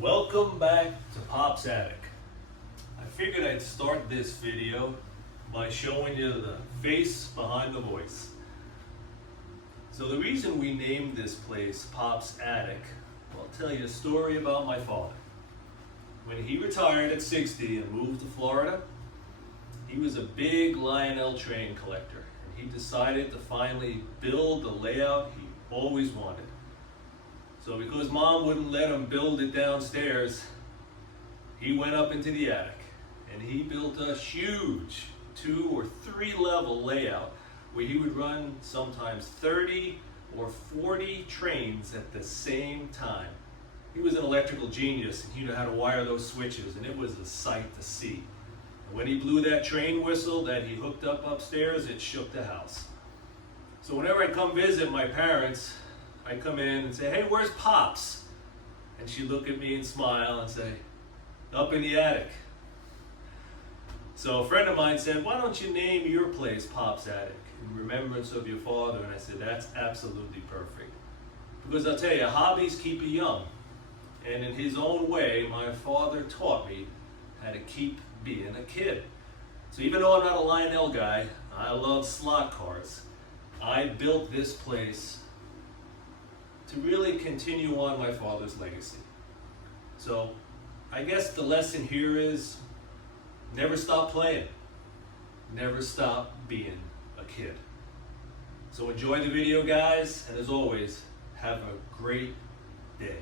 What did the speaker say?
Welcome back to Pop's Attic. I figured I'd start this video by showing you the face behind the voice. So the reason we named this place Pop's Attic, I'll tell you a story about my father. When he retired at 60 and moved to Florida, he was a big Lionel train collector, and he decided to finally build the layout he always wanted. So because Mom wouldn't let him build it downstairs, he went up into the attic and he built a huge 2 or 3 level layout where he would run sometimes 30 or 40 trains at the same time. He was an electrical genius and he knew how to wire those switches, and it was a sight to see. And when he blew that train whistle that he hooked up upstairs, it shook the house. So whenever I come visit my parents, I come in and say, "Hey, where's Pops?" And she'd look at me and smile and say, "Up in the attic." So a friend of mine said, "Why don't you name your place Pop's Attic in remembrance of your father?" And I said, "That's absolutely perfect. Because I'll tell you, hobbies keep you young. And in his own way, my father taught me how to keep being a kid. So even though I'm not a Lionel guy, I love slot cars. I built this place to really continue on my father's legacy. So I guess the lesson here is never stop playing. Never stop being a kid. So enjoy the video, guys, and as always, have a great day.